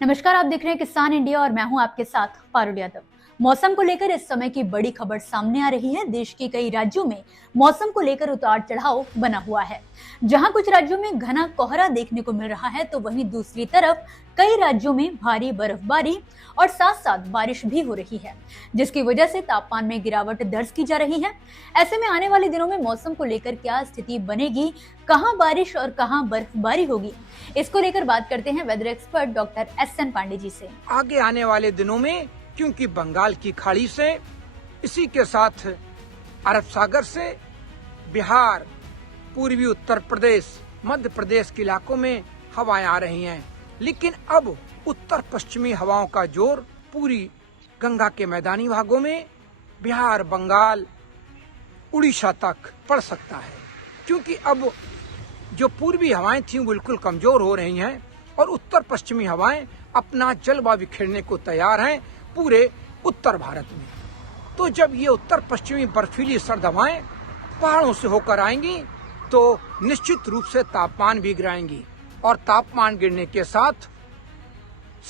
नमस्कार, आप देख रहे हैं किसान इंडिया और मैं हूं आपके साथ पारुल यादव। मौसम को लेकर इस समय की बड़ी खबर सामने आ रही है। देश के कई राज्यों में मौसम को लेकर उतार चढ़ाव बना हुआ है। जहां कुछ राज्यों में घना कोहरा देखने को मिल रहा है, तो वहीं दूसरी तरफ कई राज्यों में भारी बर्फबारी और साथ साथ बारिश भी हो रही है, जिसकी वजह से तापमान में गिरावट दर्ज की जा रही है। ऐसे में आने वाले दिनों में मौसम को लेकर क्या स्थिति बनेगी, कहां बारिश और कहां बर्फबारी होगी, इसको लेकर बात करते हैं weather expert doctor SN Pandey ji से। आगे आने वाले दिनों में क्योंकि बंगाल की खाड़ी से, इसी के साथ अरब सागर से बिहार, पूर्वी उत्तर प्रदेश, मध्य प्रदेश के इलाकों में हवाएं आ रही हैं, लेकिन अब उत्तर पश्चिमी हवाओं का जोर पूरी गंगा के मैदानी भागों में, बिहार, बंगाल, उड़ीसा तक पड़ सकता है। क्योंकि अब जो पूर्वी हवाएं थीं बिल्कुल कमजोर हो रही हैं और उत्तर पश्चिमी हवाएं अपना जलवा बिखेरने को तैयार हैं पूरे उत्तर भारत में। तो जब ये उत्तर पश्चिमी बर्फीली सर्द हवाएं पहाड़ों से होकर आएंगी तो निश्चित रूप से तापमान भी गिराएंगी और तापमान गिरने के साथ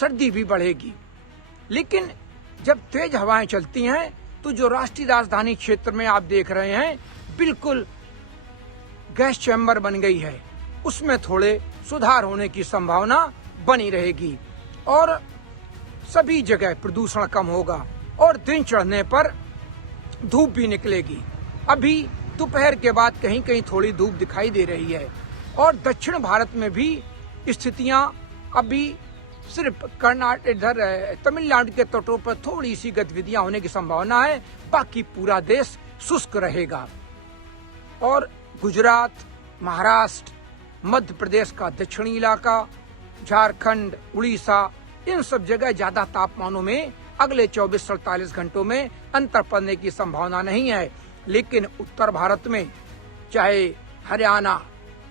सर्दी भी बढ़ेगी। लेकिन जब तेज हवाएं चलती हैं तो जो राष्ट्रीय राजधानी क्षेत्र में आप देख रहे हैं बिल्कुल गैस चैम्बर बन गई है, उसमें थोड़े सुधार होने की संभावना बनी रहेगी और सभी जगह प्रदूषण कम होगा और दिन चढ़ने पर धूप भी निकलेगी। अभी दोपहर के बाद कहीं कहीं थोड़ी धूप दिखाई दे रही है और दक्षिण भारत में भी स्थितियां अभी सिर्फ कर्नाटक, इधर तमिलनाडु के तटों पर थोड़ी सी गतिविधियां होने की संभावना है, बाकी पूरा देश शुष्क रहेगा। और गुजरात, महाराष्ट्र, मध्य प्रदेश का दक्षिणी इलाका, झारखंड, उड़ीसा, इन सब जगह ज्यादा तापमानों में अगले 24-48 घंटों में अंतर पड़ने की संभावना नहीं है। लेकिन उत्तर भारत में चाहे हरियाणा,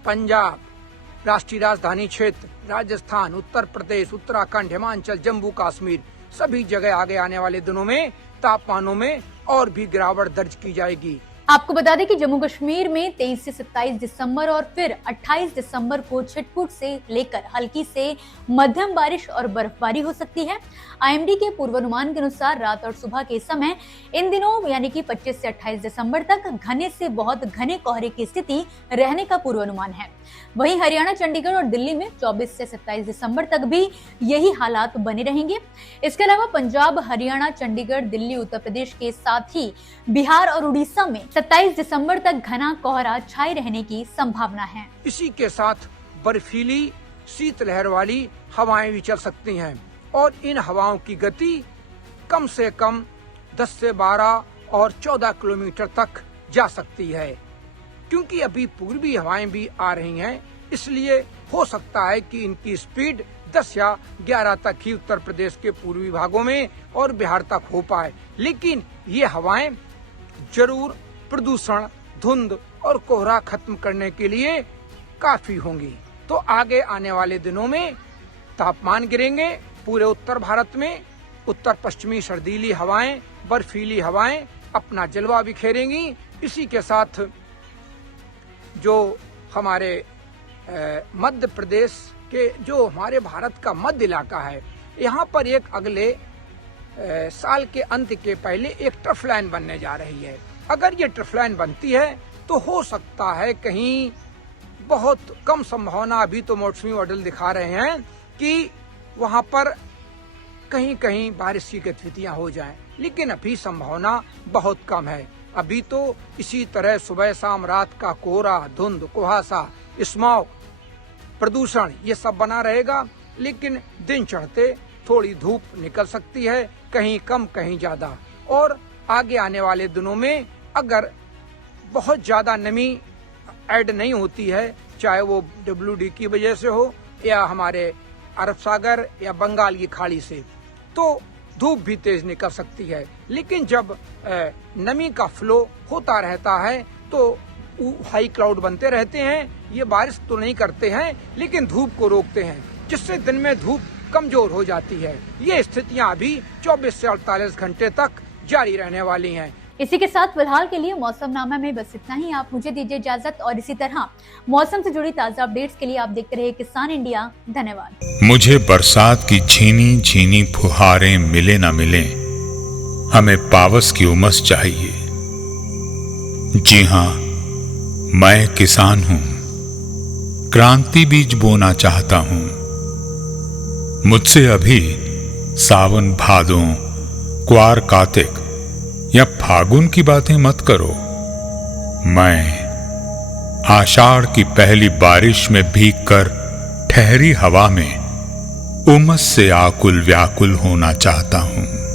पंजाब, राष्ट्रीय राजधानी क्षेत्र, राजस्थान, उत्तर प्रदेश, उत्तराखंड, हिमाचल, जम्मू कश्मीर, सभी जगह आगे आने वाले दिनों में तापमानों में और भी गिरावट दर्ज की जाएगी। आपको बता दें कि जम्मू कश्मीर में 23 से 27 दिसंबर और फिर 28 दिसंबर को छिटपुट से लेकर हल्की से मध्यम बारिश और बर्फबारी हो सकती है। IMD के पूर्वानुमान के अनुसार रात और सुबह के समय इन दिनों यानी कि 25 से 28 दिसंबर तक घने से बहुत घने कोहरे की स्थिति रहने का पूर्वानुमान है। वहीं हरियाणा, चंडीगढ़ और दिल्ली में 24 से 27 दिसंबर तक भी यही हालात बने रहेंगे। इसके अलावा पंजाब, हरियाणा, चंडीगढ़, दिल्ली, उत्तर प्रदेश के साथ ही बिहार और उड़ीसा में 27 दिसंबर तक घना कोहरा छाए रहने की संभावना है। इसी के साथ बर्फीली शीतलहर वाली हवाएं भी चल सकती हैं और इन हवाओं की गति कम से कम 10 से 12 और 14 किलोमीटर तक जा सकती है। क्योंकि अभी पूर्वी हवाएं भी आ रही हैं, इसलिए हो सकता है कि इनकी स्पीड 10 या 11 तक ही उत्तर प्रदेश के पूर्वी भागों में और बिहार तक हो पाए। लेकिन ये हवाएं जरूर प्रदूषण, धुंध और कोहरा खत्म करने के लिए काफी होंगी। तो आगे आने वाले दिनों में तापमान गिरेंगे पूरे उत्तर भारत में। उत्तर पश्चिमी सर्दीली हवाएं, बर्फीली हवाएं अपना जलवा बिखेरेंगी। इसी के साथ जो हमारे मध्य प्रदेश के, जो हमारे भारत का मध्य इलाका है, यहाँ पर एक अगले साल के अंत के पहले एक ट्रफ लाइन बनने जा रही है। अगर ये ट्रफ लाइन बनती है तो हो सकता है कहीं, बहुत कम संभावना, अभी तो मौसमी मॉडल दिखा रहे हैं कि वहां पर कहीं कहीं बारिश की गतिविधियां हो जाएं, लेकिन अभी संभावना बहुत कम है। अभी तो इसी तरह सुबह शाम रात का कोहरा, धुंध, कुहासा, स्मॉग, प्रदूषण ये सब बना रहेगा। लेकिन दिन चढ़ते थोड़ी धूप निकल सकती है, कहीं कम कहीं ज्यादा। और आगे आने वाले दिनों में अगर बहुत ज्यादा नमी ऐड नहीं होती है, चाहे वो WD की वजह से हो या हमारे अरब सागर या बंगाल की खाड़ी से, तो धूप भी तेज निकल सकती है। लेकिन जब नमी का फ्लो होता रहता है तो हाई क्लाउड बनते रहते हैं। ये बारिश तो नहीं करते हैं लेकिन धूप को रोकते हैं, जिससे दिन में धूप कमजोर हो जाती है। ये स्थितियां अभी 24 से 48 घंटे तक जारी रहने वाली हैं। इसी के साथ फिलहाल के लिए मौसमनामा में बस इतना ही। आप मुझे दीजिए इजाजत और इसी तरह मौसम से जुड़ी ताजा अपडेट्स के लिए आप देखते रहिए किसान इंडिया। धन्यवाद। मुझे बरसात की झीनी झीनी फुहारें मिले ना मिले, हमें पावस की उमस चाहिए। जी हां, मैं किसान हूं, क्रांति बीज बोना चाहता हूं। मुझसे अभी सावन भादों, क्वार कार्तिक या फागुन की बातें मत करो। मैं आषाढ़ की पहली बारिश में भीगकर ठहरी हवा में उमस से आकुल व्याकुल होना चाहता हूं।